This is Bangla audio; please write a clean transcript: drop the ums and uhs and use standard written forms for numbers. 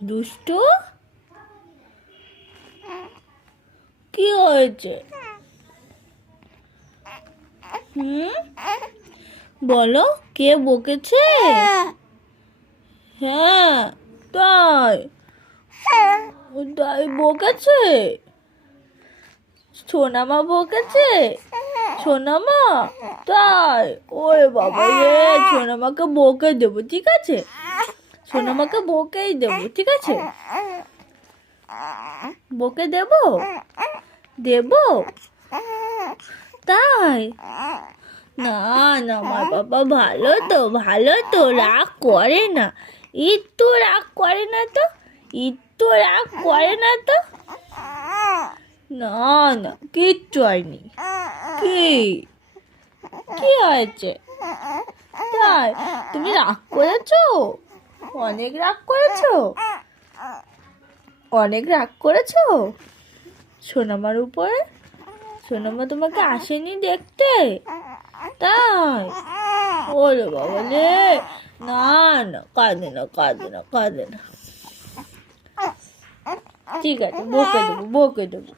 দুষ্টু, কি হয়েছে? বলো, কে বকেছে? হ্যাঁ, তাই তাই বকেছে? সোনামা বকেছে? সোনামা? তাই? ওরে বাবা রে, সোনামাকে বকে দেবো, ঠিক আছে? সোনামাকে বকেই দেবো, ঠিক আছে? বকে দেবো? দেবো? তাই? না না, আমার বাবা ভালো তো, রাগ করে না, একটু রাগ করে না তো, একটু রাগ করে না তো। না না, কিচ্ছু হয়নি। কি কি হয়েছে? তাই? তুমি রাগ করেছো? অনেক রাগ করেছো? অনেক রাগ করেছো সোনামার উপরে? সোনামা তোমাকে আসেনি দেখতে? তাই? ওরে বাবা রে, না না, কাঁদে না, কাঁদে না, কাঁদে না। ঠিক আছে, বকে দেবো, বকে দেবো।